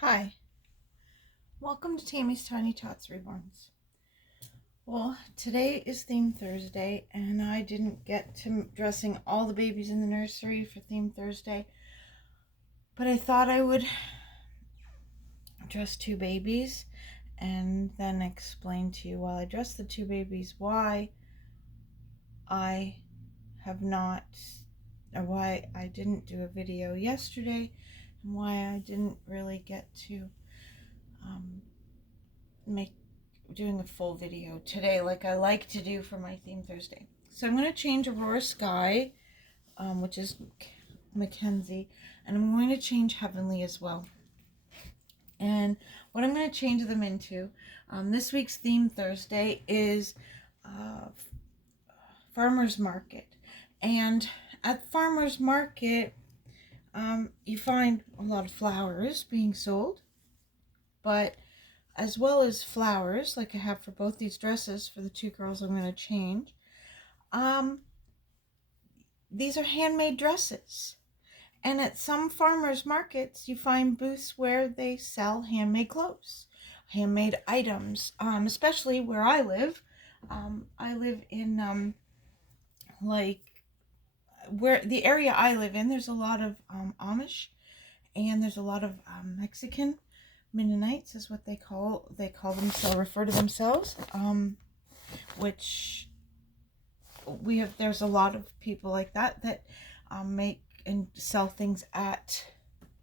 Hi, welcome to Tammy's Tiny Tots Reborns. Well, today is Theme Thursday, and I didn't get to dressing all the babies in the nursery for Theme Thursday, but I thought I would dress two babies and then explain to you while I dress the two babies why I have not, or why I didn't do a video yesterday, and why I didn't really get to make doing a full video today like I like to do for my Theme Thursday. So I'm going to change Aurora Sky, which is Mackenzie, and I'm going to change Heavenly as well. And what I'm going to change them into, this week's Theme Thursday is Farmer's Market. And at Farmer's Market, you find a lot of flowers being sold, but as well as flowers, like I have for both these dresses for the two girls I'm going to change. These are handmade dresses. And at some farmers markets, you find booths where they sell handmade clothes, handmade items, especially where I live. I live in, where the area I live in, there's a lot of Amish, and there's a lot of Mexican Mennonites is what they call themselves, refer to themselves, which there's a lot of people like that make and sell things at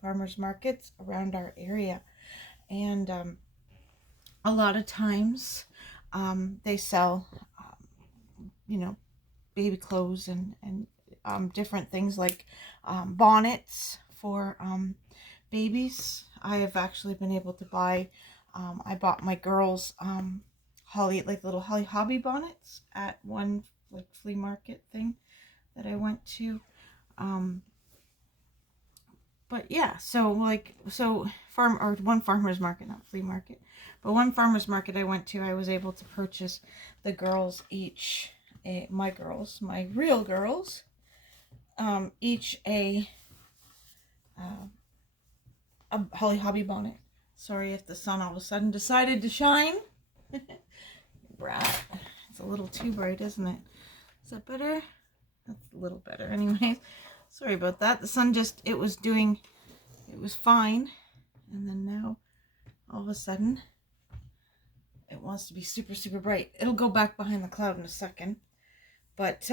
farmers markets around our area. And a lot of times they sell baby clothes and different things like bonnets for babies. I have actually been able to buy, I bought my girls little Holly Hobby bonnets at one flea market thing that I went to. But yeah, one farmer's market, not flea market, but one farmer's market I went to, I was able to purchase the girls each, my real girls, each a Holly Hobby bonnet. Sorry if the sun all of a sudden decided to shine. Brat. It's a little too bright, isn't it? Is that better? That's a little better anyways. Sorry about that. The sun it was fine. And then now, all of a sudden, it wants to be super, super bright. It'll go back behind the cloud in a second. But,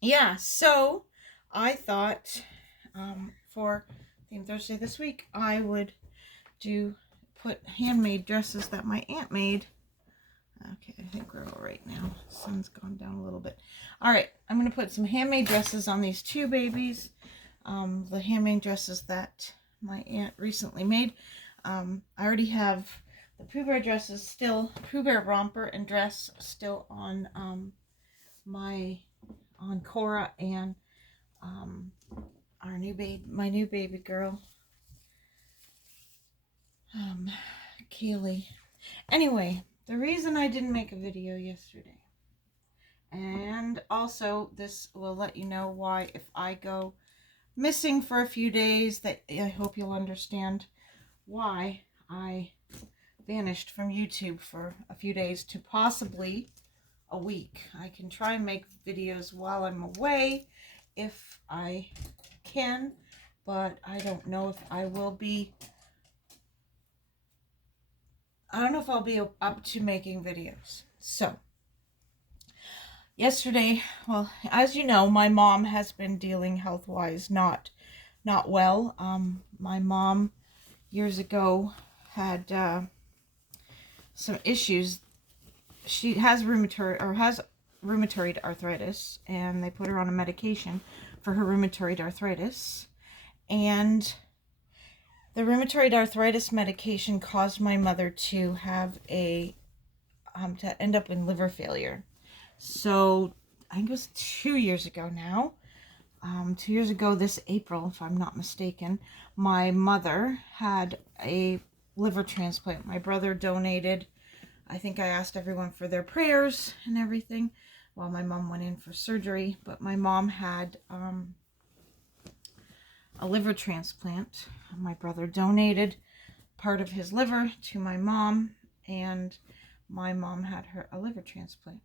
yeah, so I thought for Theme Thursday this week, I would put handmade dresses that my aunt made. Okay, I think we're all right now. The sun's gone down a little bit. All right, I'm going to put some handmade dresses on these two babies. The handmade dresses that my aunt recently made. I already have the Pooh Bear dresses still, Pooh Bear romper and dress still on on Cora and my new baby girl, Kaylee. Anyway, the reason I didn't make a video yesterday, and also this will let you know why if I go missing for a few days, that I hope you'll understand why I vanished from YouTube for a few days to possibly a week. I can try and make videos while I'm away if I can, but I don't know if I will be. I don't know if I'll be up to making videos. So, yesterday, well, as you know, my mom has been dealing health-wise not well. My mom years ago had some issues. She has rheumatoid arthritis, and they put her on a medication for her rheumatoid arthritis. And the rheumatoid arthritis medication caused my mother to have to end up in liver failure. So I think it was 2 years ago now. 2 years ago this April, if I'm not mistaken, my mother had a liver transplant. My brother donated. I think I asked everyone for their prayers and everything while my mom went in for surgery. But my mom had a liver transplant. My brother donated part of his liver to my mom, and my mom had a liver transplant.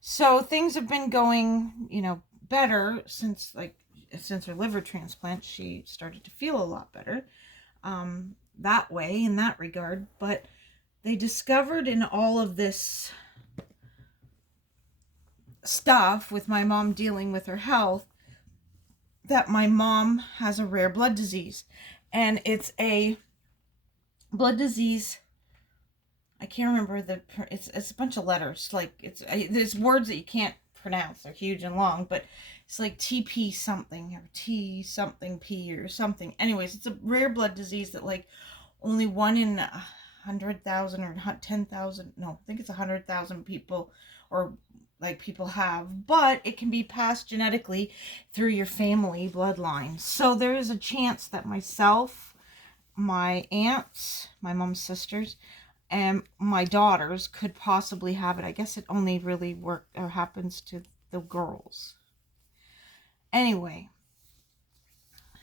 So things have been going, better since her liver transplant. She started to feel a lot better that way, in that regard. But they discovered in all of this stuff with my mom dealing with her health that my mom has a rare blood disease, and it's a blood disease. I can't remember it's a bunch of letters, there's words that you can't pronounce, they're huge and long, but it's like TP something or T something P or something. Anyways, it's a rare blood disease that only 1 in 100,000 or 10,000, no, I think it's 100,000 people or people have, but it can be passed genetically through your family bloodline. So there is a chance that myself, my aunts, my mom's sisters, and my daughters could possibly have it. I guess it only really happens to the girls. Anyway,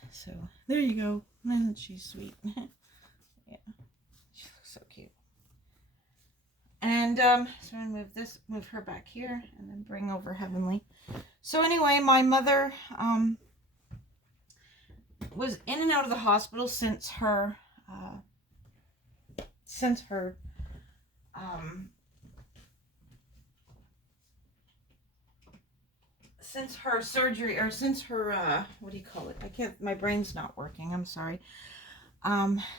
so there you go. Isn't she sweet? Yeah, she looks so cute. And so I'm going to move her back here, and then bring over Heavenly. So anyway, my mother was in and out of the hospital since her surgery, or since her what do you call it? My brain's not working. I'm sorry.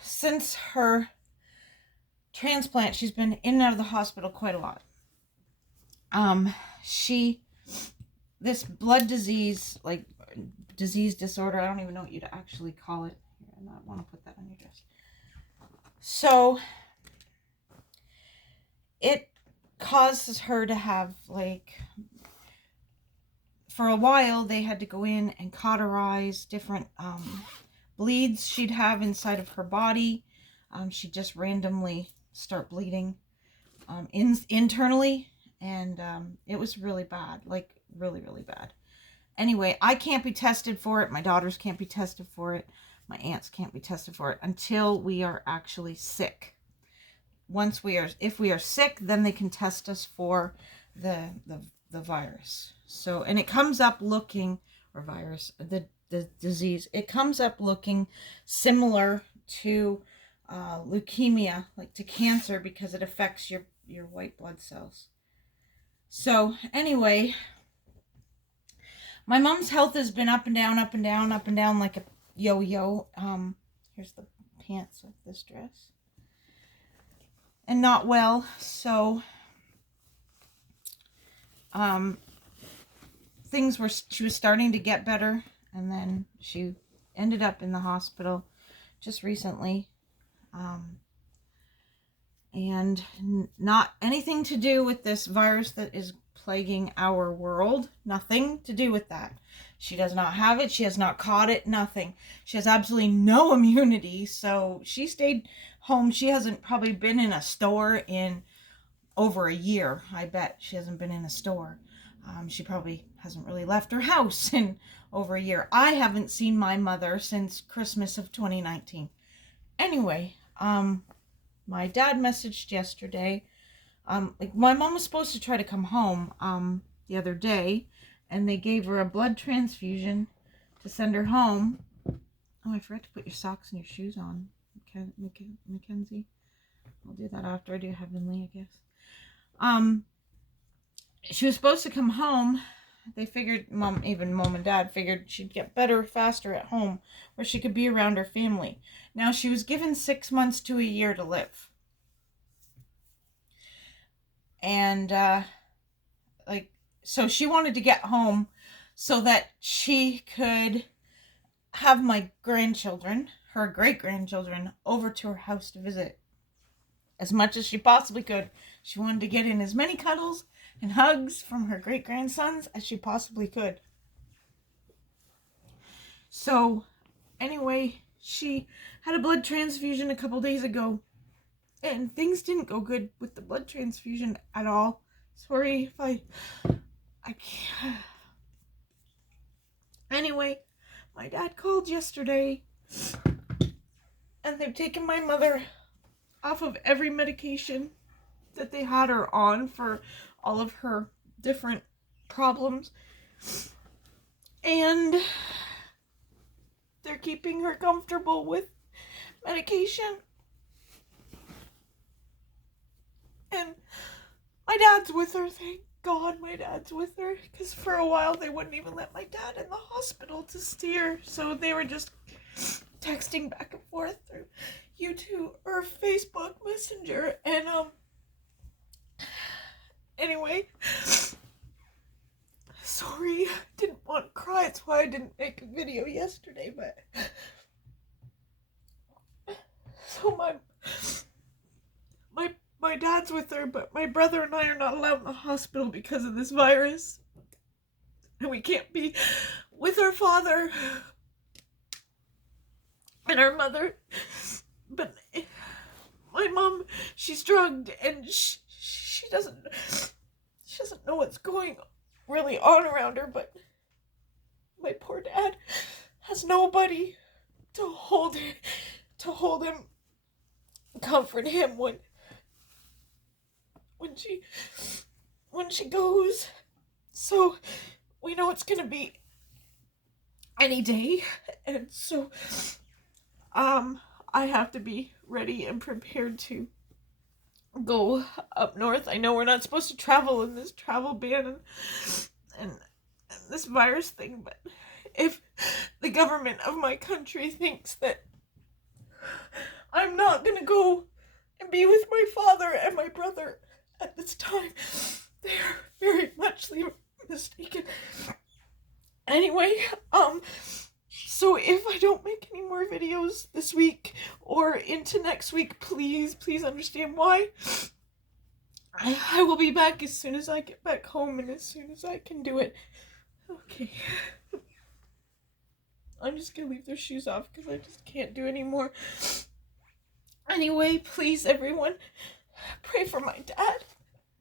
Since her transplant, she's been in and out of the hospital quite a lot. This blood disease, disorder, I don't even know what you'd actually call it. Here, I might want to put that on your dress. So it causes her to have, for a while they had to go in and cauterize different bleeds she'd have inside of her body. She'd just randomly start bleeding internally, and it was really bad, really, really bad. Anyway, I can't be tested for it. My daughters can't be tested for it. My aunts can't be tested for it until we are actually sick. If we are sick, then they can test us for the virus. So, and it comes up looking, or virus, the disease, it comes up looking similar to leukemia, to cancer, because it affects your white blood cells. So anyway, my mom's health has been up and down, up and down, up and down, like a yo-yo. Here's the pants of this dress. And not well, so she was starting to get better, and then she ended up in the hospital just recently. And not anything to do with this virus that is plaguing our world. Nothing to do with that. She does not have it. She has not caught it. Nothing. She has absolutely no immunity. So she stayed home. She hasn't probably been in a store in over a year. I bet she hasn't been in a store. She probably hasn't really left her house in over a year. I haven't seen my mother since Christmas of 2019. Anyway, my dad messaged yesterday. My mom was supposed to try to come home the other day, and they gave her a blood transfusion to send her home. Oh, I forgot to put your socks and your shoes on, Mackenzie. I'll do that after I do Heavenly, I guess. She was supposed to come home. They figured, Mom and Dad figured she'd get better faster at home, where she could be around her family. Now, she was given 6 months to a year to live. And, so she wanted to get home so that she could have my grandchildren, her great-grandchildren, over to her house to visit as much as she possibly could. She wanted to get in as many cuddles and hugs from her great-grandsons as she possibly could. So, anyway, she had a blood transfusion a couple days ago, and things didn't go good with the blood transfusion at all. Sorry if I can't. Anyway, my dad called yesterday, and they've taken my mother off of every medication that they had her on for all of her different problems. And they're keeping her comfortable with medication. And my dad's with her, thank God my dad's with her. Because for a while they wouldn't even let my dad in the hospital to see her. So they were just texting back and forth through YouTube or Facebook Messenger. And anyway, sorry, I didn't want to cry. That's why I didn't make a video yesterday. But so my dad's with her, but my brother and I are not allowed in the hospital because of this virus. And we can't be with our father and our mother. But my mom, she's drugged, and she doesn't know what's going really on around her. But my poor dad has nobody to hold him, comfort him when she goes. So we know it's gonna be any day, and so I have to be ready and prepared to go up north. I know we're not supposed to travel in this travel ban and this virus thing, but if the government of my country thinks that I'm not gonna go and be with my father and my brother at this time, they are very much mistaken. Anyway, so if I don't make any more videos this week or into next week, please understand why. I will be back as soon as I get back home and as soon as I can do it. Okay. I'm just gonna leave their shoes off because I just can't do anymore. Anyway, please, everyone, pray for my dad.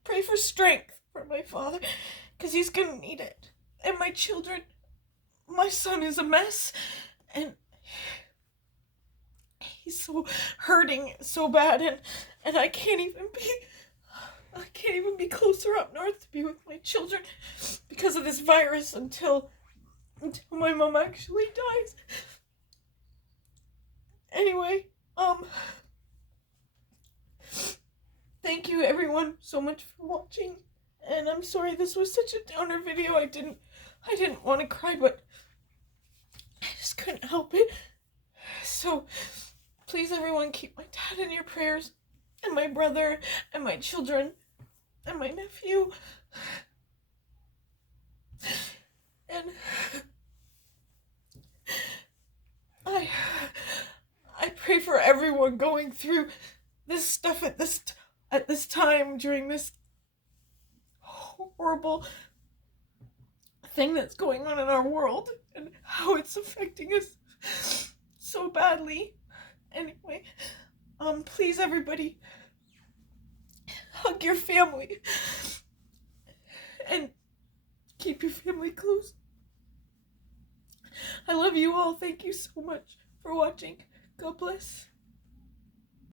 Pray for strength for my father, because he's gonna need it. And my children, my son is a mess, and he's so hurting so bad, and I can't even be closer up north to be with my children because of this virus until my mom actually dies. Anyway, thank you everyone so much for watching, and I'm sorry this was such a downer video. I didn't want to cry, but I just couldn't help it. So please everyone, keep my dad in your prayers, and my brother, and my children, and my nephew. And I pray for everyone going through this stuff at this time during this horrible thing that's going on in our world and how it's affecting us so badly. Anyway, please everybody, hug your family and keep your family close. I love you all. Thank you so much for watching. God bless.